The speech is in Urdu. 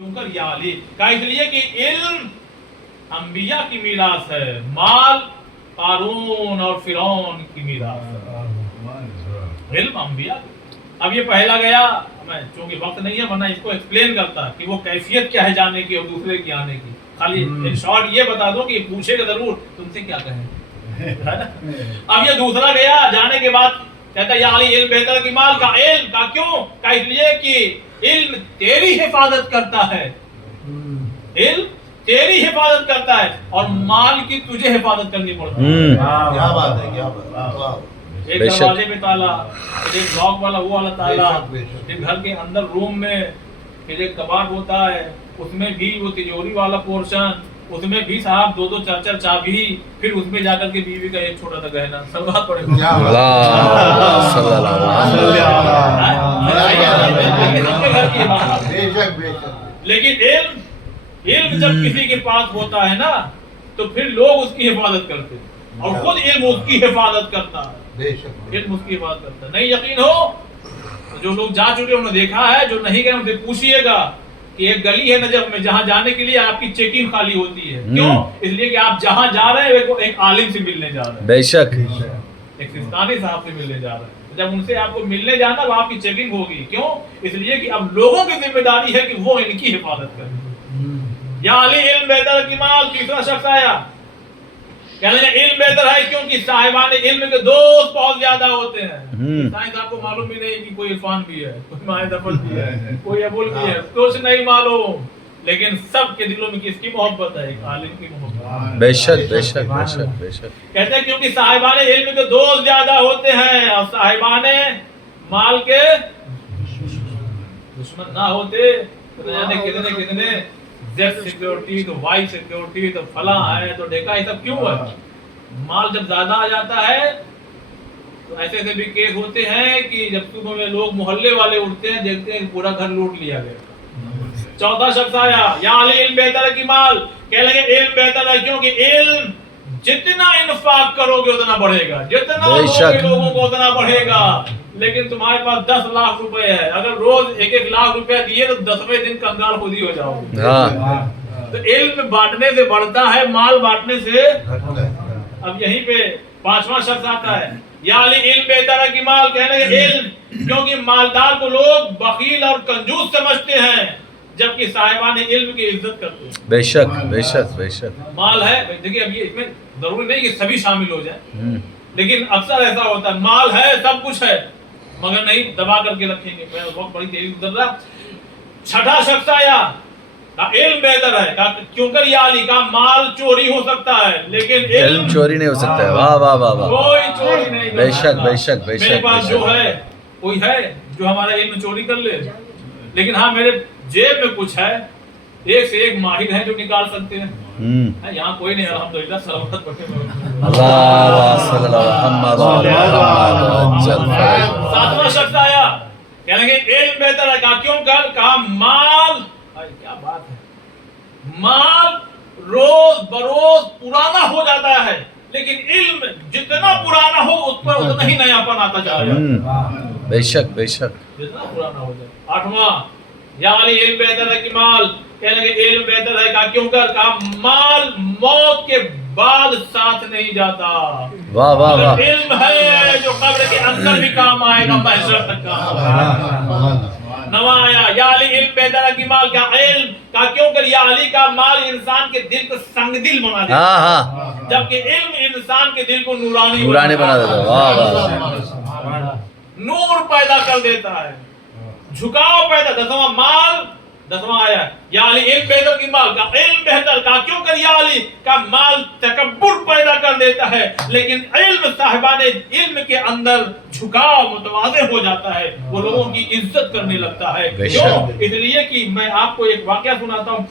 کیوں کر یا علی کا اس لیے کہ علم انبیاء کی میراث ہے، مال قارون اور فرعون کی میراث ہے، علم انبیاء۔ اب یہ پہلا گیا، میں چونکہ وقت نہیں ہے ورنہ اس کو ایکسپلین کرتا کہ وہ کیفیت کیا ہے جانے کی اور دوسرے کی آنے کی، خالی ان شارٹ یہ بتا دو کہ پوچھے گا ضرور تم سے کیا کہیں۔ اب یہ دوسرا گیا، جانے کے بعد کہتا یا علی علم بہتر کی مال کا، علم کا کیوں؟ کا اس لیے کہ علم تیری حفاظت کرتا ہے، علم تیری حفاظت کرتا ہے اور مال کی تجھے حفاظت کرنی پڑتی ہے۔ کیا بات ہے، کیا بات ہے۔ ایک دروازے میں تالا، ایک بلاک والا وہ والا تالا، ایک گھر کے اندر روم میں پھر ایک کباڑ ہوتا ہے، اس میں بھی وہ تجوری والا پورشن، اس میں بھی صاحب دو چار چابی، پھر اس میں جا کر کے بیوی کا ایک چھوٹا سا گہنا، سلوات پڑے لیکن علم جب کسی کے پاس ہوتا ہے نا تو پھر لوگ اس کی حفاظت کرتے ہیں اور خود علم اس کی حفاظت کرتا ہے، علم اس کی حفاظت کرتا ہے۔ نہیں یقین ہو تو جو لوگ جا چکے انہوں نے دیکھا ہے، جو نہیں گئے ان سے پوچھئے گا کہ ایک گلی ہے نجف میں جہاں جانے کے لیے آپ کی چیکنگ خالی ہوتی ہے، کیوں؟ اس لیے کہ آپ جہاں جا رہے ہیں ایک عالم سے ملنے جا رہے ہیں، بے شک ایک سستانی صاحب سے ملنے جا رہے ہیں، جب ان سے آپ کو ملنے جانا وہ آپ کی چیکنگ ہوگی، کیوں؟ اس لیے کہ اب لوگوں کی ذمہ داری ہے کہ وہ ان کی حفاظت کریں۔ یا علی علم بہتر کی مال، تیسرا شخص آیا، کہنے لگا علم بہتر ہے کیونکہ صاحبان علم کے دوست بہت زیادہ ہوتے ہیں۔ سائنس آپ کو معلوم بھی نہیں کہ کوئی عرفان بھی ہے، کوئی ماہ دفل بھی ہے، کوئی ابول بھی ہے، کچھ نہیں معلوم، لیکن سب کے دلوں میں کس کی محبت ہے؟ ایک عالم کی محبت۔ بے شک بے شک بے شک بے شک۔ کہتے ہیں کیونکہ صاحبان علم کے دوست زیادہ ہوتے ہیں اور صاحبان مال کے دشمن نہ ہوتے تو نہ جانے کتنے زیڈ سیکیورٹی تو وائی سیکیورٹی تو فلاں ہے تو ڈیکا، یہ سب کیوں ہے؟ مال جب زیادہ آ جاتا ہے تو ایسے ایسے بھی کیس ہوتے ہیں کہ جب صبح میں لوگ محلے والے اٹھتے ہیں دیکھتے ہیں کہ پورا گھر لوٹ لیا گیا۔ چوتھا شخص آیا، یا علی علم بہتر ہے کی مال، کہنے لگے علم بہتر ہے کیونکہ علم جتنا انفاق کرو گے اتنا بڑھے گا، جتنا دو گے لوگوں کو اتنا بڑھے گا۔ لیکن تمہارے پاس 10 لاکھ روپے ہے، اگر روز 1 لاکھ روپے دیے تو 10ویں دن کنگال خود ہی ہو جاؤ گے۔ تو علم بانٹنے سے بڑھتا ہے، مال بانٹنے سے۔ اب یہیں پہ 5واں شخص آتا ہے، یا علی علم بہتر ہے کی مال، کہنے لگے علم کیونکہ مالدار کو لوگ بخیل اور کنجوس سمجھتے ہیں جبکہ صاحبان علم کی عزت کرتے ہیں۔ بے شک بے شک بے شک۔ مال ہے، دیکھیے اب یہ اس میں ضروری نہیں کہ سبھی شامل ہو جائیں، لیکن اکثر ایسا ہوتا ہے مال ہے سب کچھ ہے مگر نہیں دبا کر کے رکھیں گے، وقت بڑی تیزی گزر رہا۔ چھٹا شخص آیا، علم بہتر ہے کیونکہ یا علی کا مال چوری ہو سکتا ہے لیکن علم چوری نہیں ہو سکتا ہے۔ واہ واہ واہ واہ، کوئی چوری نہیں کر بے شک سکتا۔ بے شک بے شک۔ میرے پاس جو ہے کوئی ہے جو ہمارا علم چوری کر لے، لیکن ہاں میرے جیب میں کچھ ہے، ایک سے ایک ماہر ہیں جو نکال سکتے ہیں۔ یہاں کوئی نہیں، الحمدللہ سلامت بٹے اللہ۔ 7واں شخص آیا، کہنے لگے علم بہتر ہے کیوں کر کہا مال، کیا بات ہے، مال روز بروز پرانا ہو جاتا ہے لیکن علم جتنا پرانا ہو اس پر اتنا ہی نیا پن آتا جا رہا ہے۔ بے شک بے شک۔ جتنا پرانا ہو جائے۔ 8واں، یا علی علم بہتر ہے کہ مال، کہنے لگے علم بہتر ہے کیوں کر کہا مال موت کے بعد ساتھ نہیں جاتا۔ واہ واہ واہ۔ علم ہے جو قبر کے اندر بھی کام آئے گا، محشر تک کام آئے گا۔ 9واں آیا، یا علی علم بہتر ہے کہ مال کا، علم کا کیوں کر یا علی کا مال انسان کے دل کو سنگ دل بنا دیتا ہے جبکہ علم انسان کے دل کو نورانی بنا دیتا ہے۔ واہ واہ، نور پیدا کر دیتا ہے، جھکاؤ پیدا۔ 10واں مال، 10واں آیا، یا علی علم بہتر کی مال کا، علم بہتر کا کیوں کر یا علی کا مال تکبر پیدا کر دیتا ہے لیکن علم صاحبان علم کے اندر جھکاؤ متواضع ہو جاتا ہے، وہ لوگوں کی عزت کرنے لگتا ہے۔ کیوں؟ اس لیے کہ میں آپ کو ایک واقعہ سناتا ہوں۔